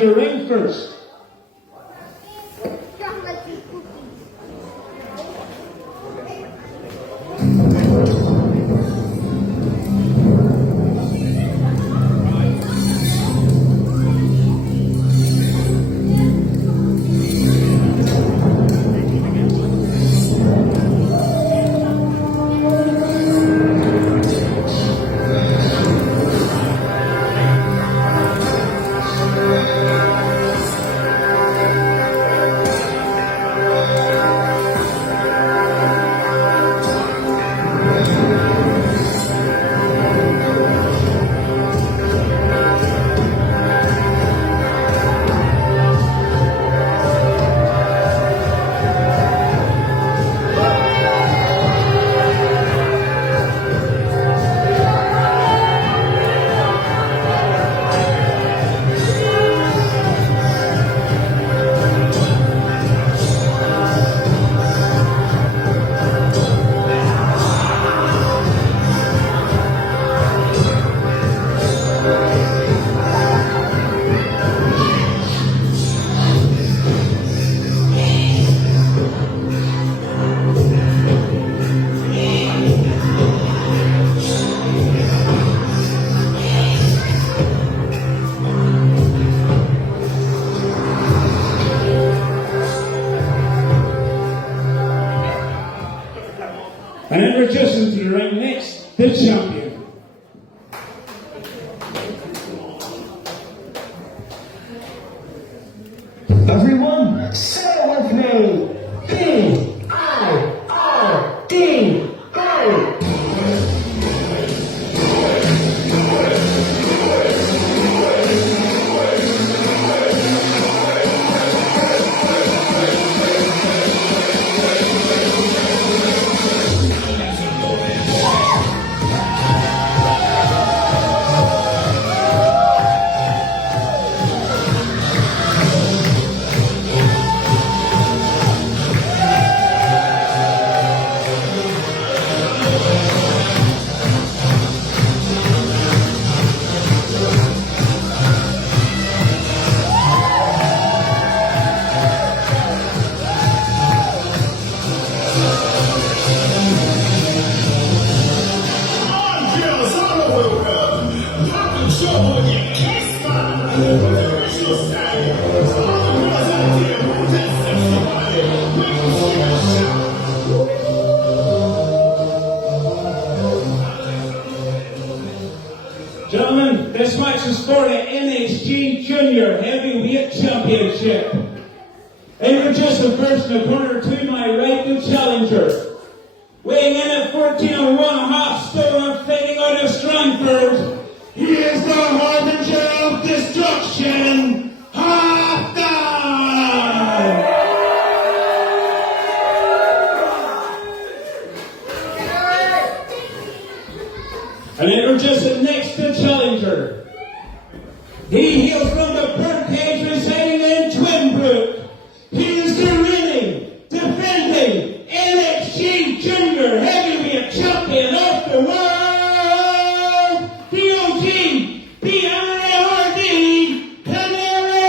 the ring first. And introducing to the ring next, the champion. Everyone, say it with me. B-I-R-D, go! Gentlemen, this match is for the NXG Junior Heavyweight Championship. Introducing first in the corner to my right, the challenger. Weighing in at 14.5 stone, fighting out of Strangford. He is the harbinger of destruction, Halfdan! And introducing next the challenger. He hails from the birdcage residing in Twinbrook. He is the reigning, defending NXG Junior Heavyweight Champion of the world, DOG, PRD, Canary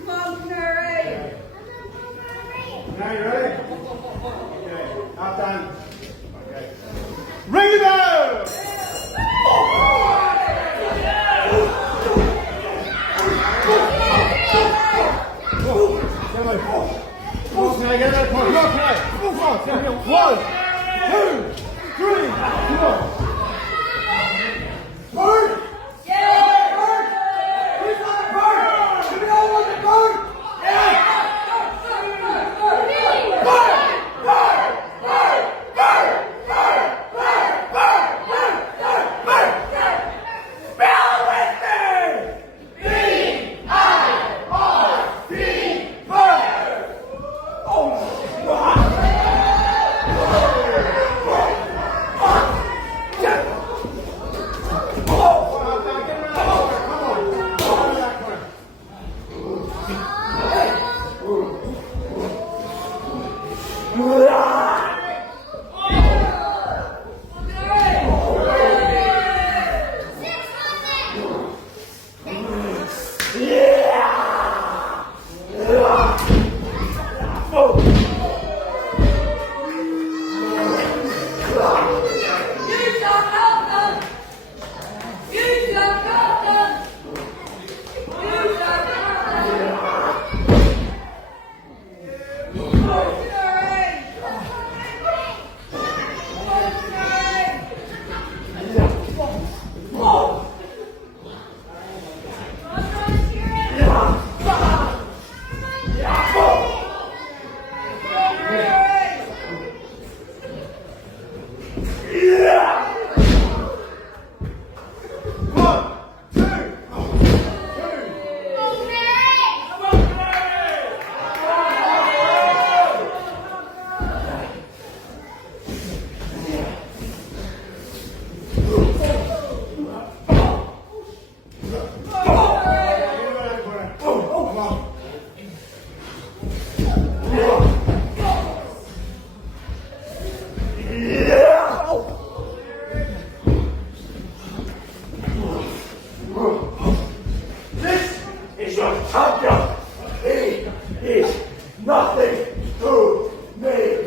Come on, Canary! Now you ready? Okay. Halfdan. Okay. Ring it out! Can I get that point? No, can I? Move on. 1, 2, 3, go. Bird! Yeah! Bird! Who's on the bird? Do we all want the bird? Yeah! world champion. He is nothing to me.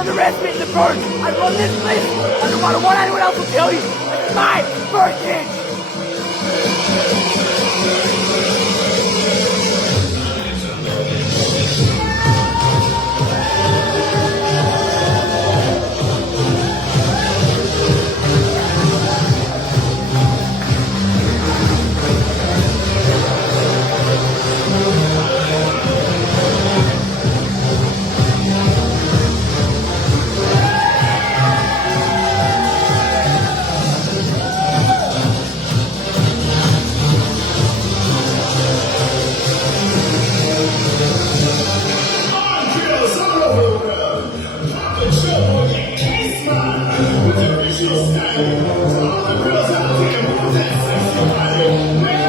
underestimating the birds. I run this place. I don't matter what anyone else will tell you. This is my first inch. All the girls out there, move that sexy body.